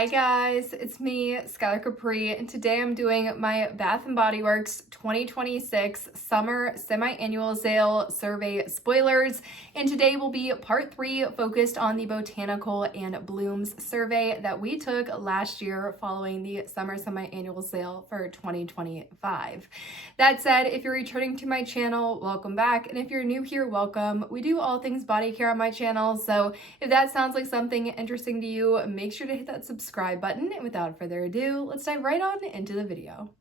Hi guys, it's me, Skylar Capri, and today I'm doing my Bath & Body Works 2026 Summer Semi-Annual Sale Survey Spoilers, and today will be part 3 focused on the Botanical and Blooms survey that we took last year following the Summer Semi-Annual Sale for 2025. That said, if you're returning to my channel, welcome back, and if you're new here, welcome. We do all things body care on my channel, so if that sounds like something interesting to you, make sure to hit that subscribe button, and without further ado, let's dive right on into the video.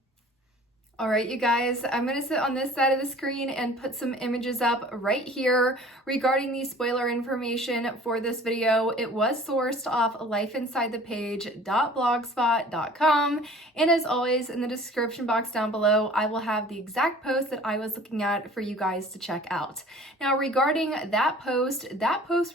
All right, you guys, I'm going to sit on this side of the screen and put some images up right here regarding the spoiler information for this video. It was sourced off lifeinsidethepage.blogspot.com, and as always, in the description box down below, I will have the exact post that I was looking at for you guys to check out. Now, regarding that post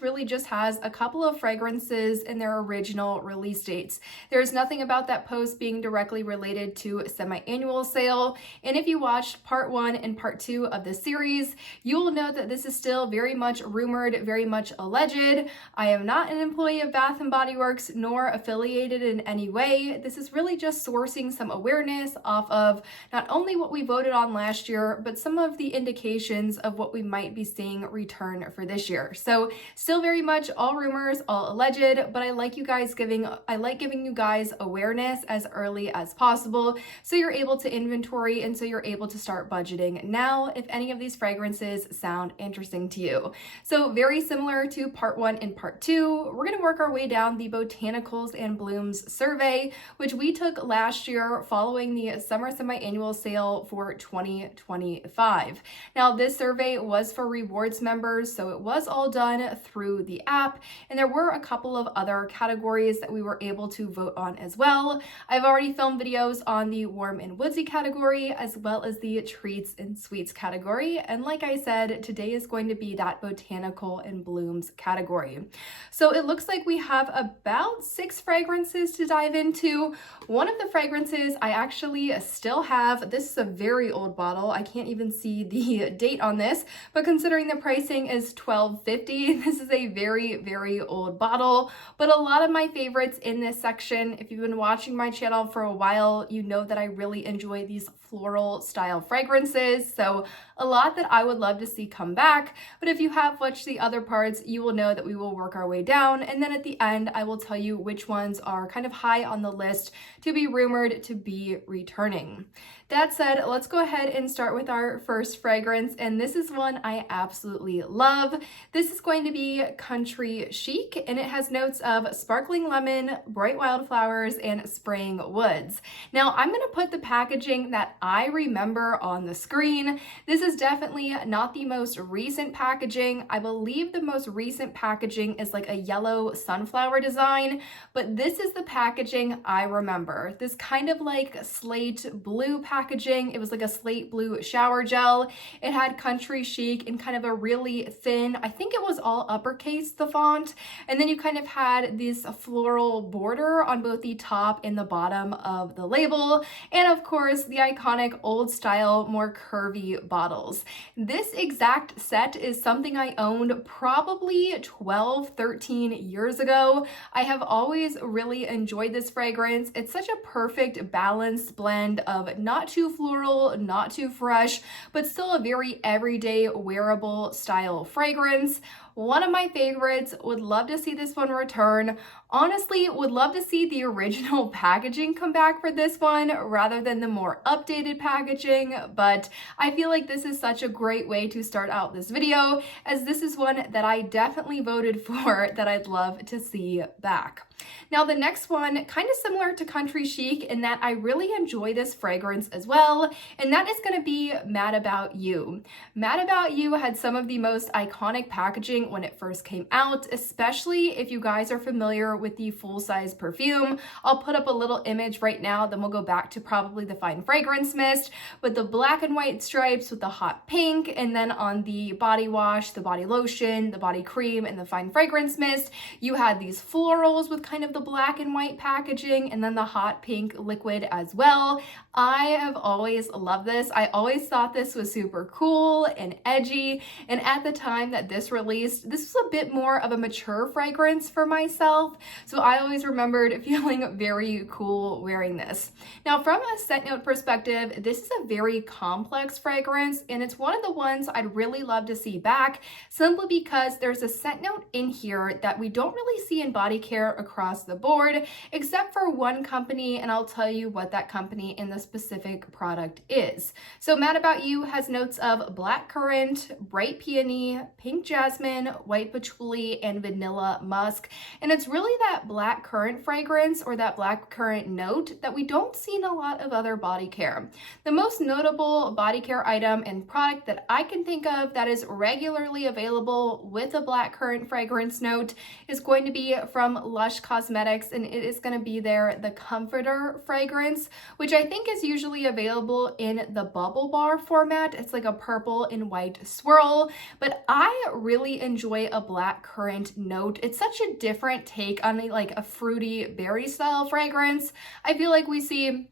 really just has a couple of fragrances in their original release dates. There's nothing about that post being directly related to a semi-annual sale. And if you watched part 1 and part 2 of the series, you will know that this is still very much rumored, very much alleged. I am not an employee of Bath & Body Works nor affiliated in any way. This is really just sourcing some awareness off of not only what we voted on last year, but some of the indications of what we might be seeing return for this year. So still very much all rumors, all alleged, but I like giving you guys awareness as early as possible so you're able to inventory and so you're able to start budgeting now if any of these fragrances sound interesting to you. So very similar to part 1 and part 2, we're going to work our way down the Botanicals and Blooms survey, which we took last year following the Summer Semi-Annual Sale for 2025. Now, this survey was for rewards members, so it was all done through the app, and there were a couple of other categories that we were able to vote on as well. I've already filmed videos on the warm and woodsy category, as well as the treats and sweets category. And like I said, today is going to be that Botanical and Blooms category. So it looks like we have about 6 fragrances to dive into. One of the fragrances I actually still have. This is a very old bottle. I can't even see the date on this, but considering the pricing is $12.50, this is a very, very old bottle. But a lot of my favorites in this section, if you've been watching my channel for a while, you know that I really enjoy these floral style fragrances, so a lot that I would love to see come back. But if you have watched the other parts, you will know that we will work our way down, and then at the end I will tell you which ones are kind of high on the list to be rumored to be returning. That said, let's go ahead and start with our first fragrance, and this is one I absolutely love. This is going to be Country Chic, and it has notes of sparkling lemon, bright wildflowers, and spraying woods. Now, I'm going to put the packaging that I remember on the screen. This is definitely not the most recent packaging. I believe the most recent packaging is like a yellow sunflower design, but this is the packaging I remember. This kind of like slate blue packaging. It was like a slate blue shower gel. It had Country Chic in kind of a really thin, I think it was all uppercase, the font, and then you kind of had this floral border on both the top and the bottom of the label, and of course the iconic old style, more curvy bottles. This exact set is something I owned probably 13 years ago. I have always really enjoyed this fragrance. It's such a perfect balanced blend of not too floral, not too fresh, but still a very everyday wearable style fragrance. One of my favorites. Would love to see this one return. Honestly, would love to see the original packaging come back for this one rather than the more updated packaging, but I feel like this is such a great way to start out this video, as this is one that I definitely voted for that I'd love to see back. Now, the next one, kind of similar to Country Chic in that I really enjoy this fragrance as well, and that is going to be Mad About You. Mad About You had some of the most iconic packaging when it first came out, especially if you guys are familiar with the full-size perfume. I'll put up a little image right now, then we'll go back to probably the Fine Fragrance Mist with the black and white stripes with the hot pink, and then on the body wash, the body lotion, the body cream, and the Fine Fragrance Mist, you had these florals with kind of the black and white packaging, and then the hot pink liquid as well. I have always loved this. I always thought this was super cool and edgy, and at the time that this released, released, this was a bit more of a mature fragrance for myself. So I always remembered feeling very cool wearing this. Now, from a scent note perspective, this is a very complex fragrance, and it's one of the ones I'd really love to see back, simply because there's a scent note in here that we don't really see in body care across the board, except for one company, and I'll tell you what that company in the specific product is. So Mad About You has notes of blackcurrant, bright peony, pink jasmine, white patchouli, and vanilla musk. And it's really that blackcurrant fragrance or that blackcurrant note that we don't see in a lot of other body care. The most notable body care item and product that I can think of that is regularly available with a blackcurrant fragrance note is going to be from Lush Cosmetics, and it is going to be the Comforter fragrance, which I think is usually available in the bubble bar format. It's like a purple and white swirl, but I really enjoy a blackcurrant note. It's such a different take on a fruity berry style fragrance. I feel like we see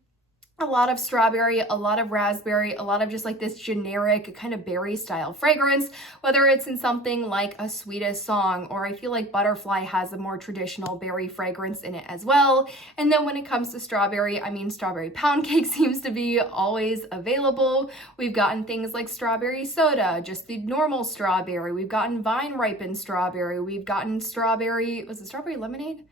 a lot of strawberry, a lot of raspberry, a lot of just like this generic kind of berry style fragrance, whether it's in something like a Sweetest Song, or I feel like Butterfly has a more traditional berry fragrance in it as well. And then when it comes to strawberry, I mean, strawberry pound cake seems to be always available. We've gotten things like strawberry soda, just the normal strawberry. We've gotten vine ripened strawberry. We've gotten strawberry, was it strawberry lemonade?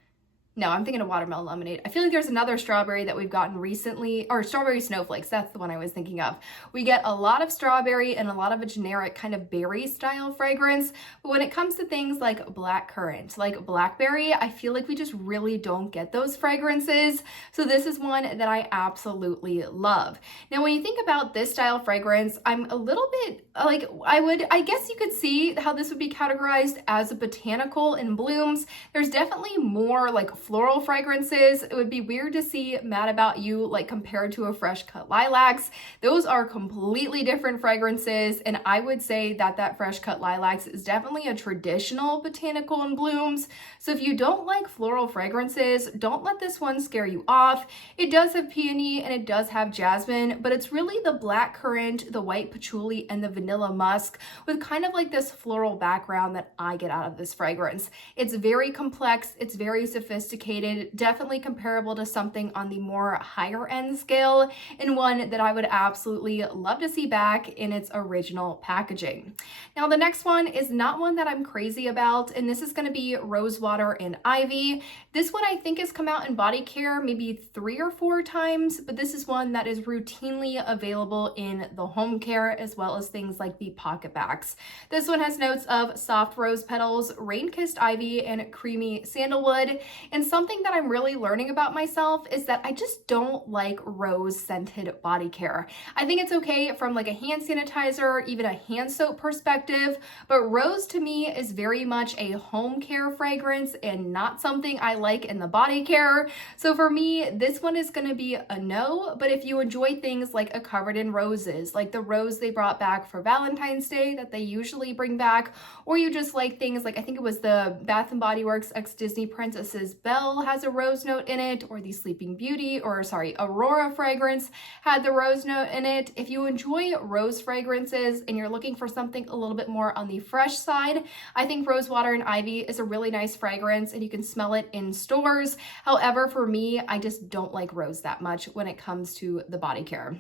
No, I'm thinking of watermelon lemonade. I feel like there's another strawberry that we've gotten recently, or strawberry snowflakes. That's the one I was thinking of. We get a lot of strawberry and a lot of a generic kind of berry style fragrance. But when it comes to things like blackcurrant, like blackberry, I feel like we just really don't get those fragrances. So this is one that I absolutely love. Now, when you think about this style fragrance, I'm a little bit like, I guess you could see how this would be categorized as a botanical in blooms. There's definitely more like floral fragrances. It would be weird to see Mad About You like compared to a fresh cut lilacs. Those are completely different fragrances, and I would say that that fresh cut lilacs is definitely a traditional botanical in blooms. So if you don't like floral fragrances, don't let this one scare you off. It does have peony and it does have jasmine, but it's really the blackcurrant, the white patchouli, and the vanilla musk with kind of like this floral background that I get out of this fragrance. It's very complex, it's very sophisticated, definitely comparable to something on the more higher end scale, and one that I would absolutely love to see back in its original packaging. Now, the next one is not one that I'm crazy about, and this is going to be Rosewater and Ivy. This one I think has come out in body care maybe 3 or 4 times, but this is one that is routinely available in the home care as well as things like the pocket backs. This one has notes of soft rose petals, rain-kissed ivy, and creamy sandalwood. And something that I'm really learning about myself is that I just don't like rose scented body care. I think it's okay from like a hand sanitizer, even a hand soap perspective, but rose to me is very much a home care fragrance and not something I like in the body care. So for me, this one is going to be a no, but if you enjoy things like a Covered in Roses, like the rose they brought back for Valentine's Day that they usually bring back, or you just like things like, I think it was the Bath & Body Works X Disney Princesses Belle has a rose note in it, or the Sleeping Beauty, or sorry, Aurora fragrance had the rose note in it. If you enjoy rose fragrances and you're looking for something a little bit more on the fresh side, I think Rosewater and Ivy is a really nice fragrance and you can smell it in stores. However, for me, I just don't like rose that much when it comes to the body care.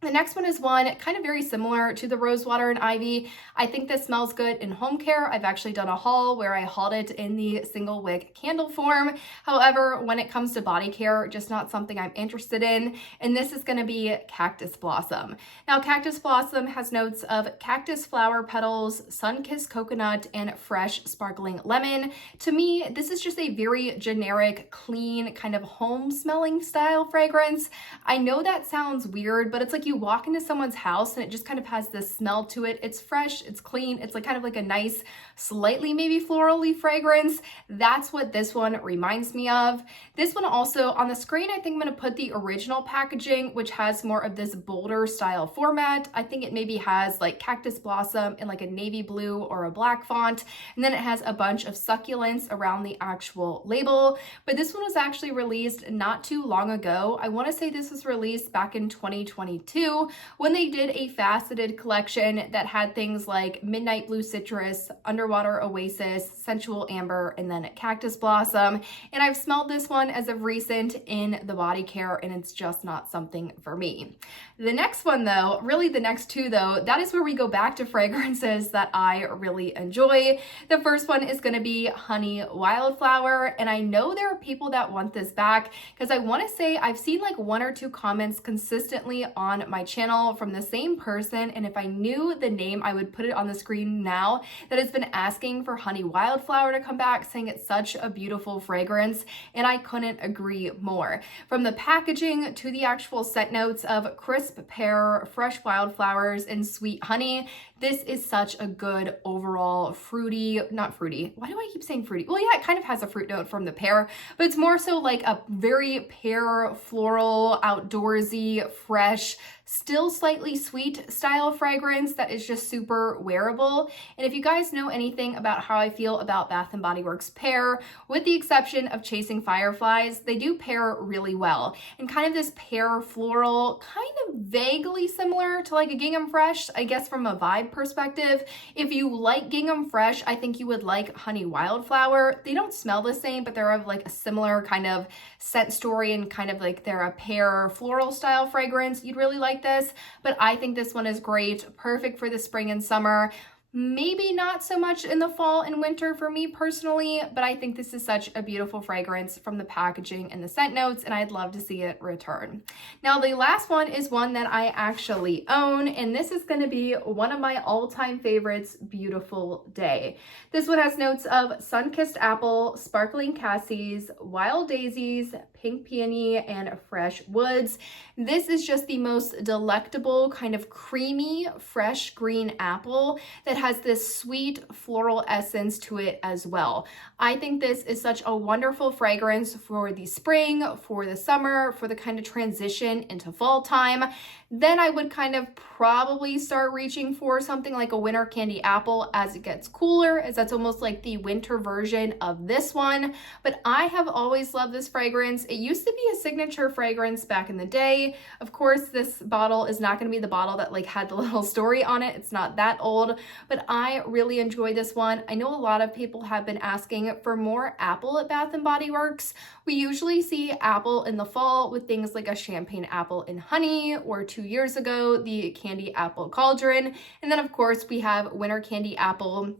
The next one is one kind of very similar to the Rosewater and Ivy. I think this smells good in home care. I've actually done a haul where I hauled it in the single wick candle form. However, when it comes to body care, just not something I'm interested in. And this is going to be Cactus Blossom. Now, Cactus Blossom has notes of cactus flower petals, sun-kissed coconut, and fresh sparkling lemon. To me, this is just a very generic, clean, kind of home smelling style fragrance. I know that sounds weird, but it's like you walk into someone's house and it just kind of has this smell to it. It's fresh, it's clean, it's like kind of like a nice, slightly maybe florally fragrance. That's what this one reminds me of. This one also on the screen, I think I'm going to put the original packaging, which has more of this bolder style format. I think it maybe has like Cactus Blossom in like a navy blue or a black font, and then it has a bunch of succulents around the actual label. But this one was actually released not too long ago. I want to say this was released back in 2022. 2022 when they did a faceted collection that had things like Midnight Blue Citrus, Underwater Oasis, Sensual Amber, and then Cactus Blossom. And I've smelled this one as of recent in the body care, and it's just not something for me. The next one though, really the next two though, that is where we go back to fragrances that I really enjoy. The first one is going to be Honey Wildflower, and I know there are people that want this back because I want to say I've seen like 1 or 2 comments consistently on my channel from the same person, and if I knew the name I would put it on the screen now, that has been asking for Honey Wildflower to come back, saying it's such a beautiful fragrance, and I couldn't agree more. From the packaging to the actual scent notes of crisp pear, fresh wildflowers, and sweet honey, this is such a good overall fruity, not fruity, why do I keep saying fruity? Well, yeah, it kind of has a fruit note from the pear, but it's more so like a very pear, floral, outdoorsy, fresh, still slightly sweet style fragrance that is just super wearable. And if you guys know anything about how I feel about Bath & Body Works pear, with the exception of Chasing Fireflies, they do pair really well. And kind of this pear floral, kind of vaguely similar to like a Gingham Fresh, I guess from a vibe perspective. If you like Gingham Fresh, I think you would like Honey Wildflower. They don't smell the same, but they're of like a similar kind of scent story, and kind of like they're a pear floral style fragrance. You'd really like this, but I think this one is great, perfect for the spring and summer. Maybe not so much in the fall and winter for me personally, but I think this is such a beautiful fragrance from the packaging and the scent notes, and I'd love to see it return. Now, the last one is one that I actually own, and this is going to be one of my all-time favorites, Beautiful Day. This one has notes of sun-kissed apple, sparkling cassis, wild daisies, pink peony, and fresh woods. This is just the most delectable kind of creamy, fresh green apple that has this sweet floral essence to it as well. I think this is such a wonderful fragrance for the spring, for the summer, for the kind of transition into fall time. Then I would kind of probably start reaching for something like a winter candy apple as it gets cooler, as that's almost like the winter version of this one. But I have always loved this fragrance. It used to be a signature fragrance back in the day. Of course, this bottle is not going to be the bottle that like had the little story on it. It's not that old, but I really enjoy this one. I know a lot of people have been asking for more apple at Bath & Body Works. We usually see apple in the fall with things like a champagne apple and honey, or 2 years ago, the candy apple cauldron. And then of course we have winter candy apple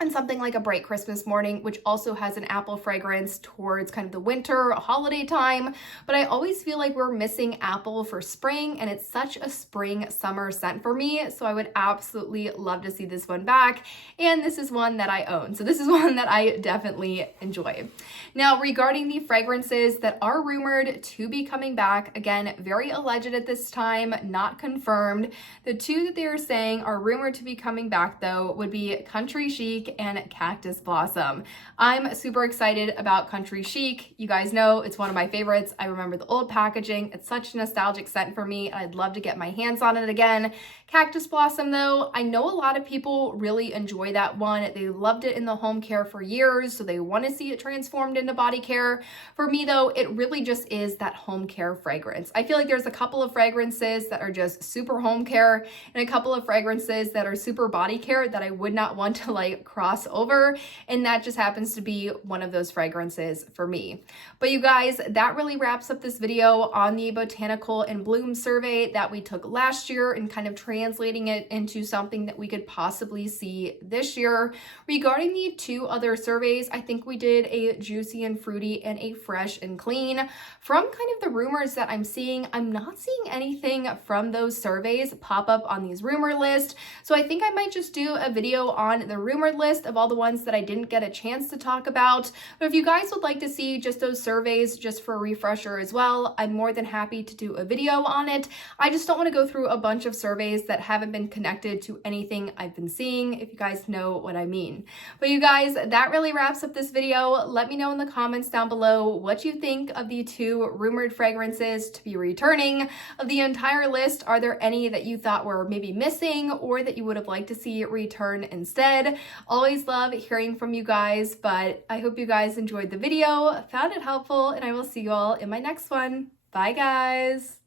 and something like a Bright Christmas Morning, which also has an apple fragrance towards kind of the winter holiday time. But I always feel like we're missing apple for spring, and it's such a spring summer scent for me. So I would absolutely love to see this one back. And this is one that I own. So this is one that I definitely enjoy. Now, regarding the fragrances that are rumored to be coming back, again, very alleged at this time, not confirmed. The two that they are saying are rumored to be coming back though would be Country Chic and Cactus Blossom. I'm super excited about Country Chic. You guys know it's one of my favorites. I remember the old packaging. It's such a nostalgic scent for me. I'd love to get my hands on it again. Cactus Blossom though, I know a lot of people really enjoy that one. They loved it in the home care for years, so they want to see it transformed into body care. For me though, it really just is that home care fragrance. I feel like there's a couple of fragrances that are just super home care and a couple of fragrances that are super body care that I would not want to like cross over, and that just happens to be one of those fragrances for me. But you guys, that really wraps up this video on the Botanical and Bloom survey that we took last year and kind of translating it into something that we could possibly see this year. Regarding the 2 other surveys, I think we did a juicy and fruity and a fresh and clean. From kind of the rumors that I'm seeing, I'm not seeing anything from those surveys pop up on these rumor list. So I think I might just do a video on the rumored list of all the ones that I didn't get a chance to talk about. But if you guys would like to see just those surveys just for a refresher as well, I'm more than happy to do a video on it. I just don't want to go through a bunch of surveys that haven't been connected to anything I've been seeing, if you guys know what I mean. But you guys, that really wraps up this video. Let me know in the comments down below what you think of the 2 rumored fragrances to be returning. Of the entire list, are there any that you thought were maybe missing or that you would have liked to see return instead? Always love hearing from you guys, but I hope you guys enjoyed the video, found it helpful, and I will see you all in my next one. Bye guys!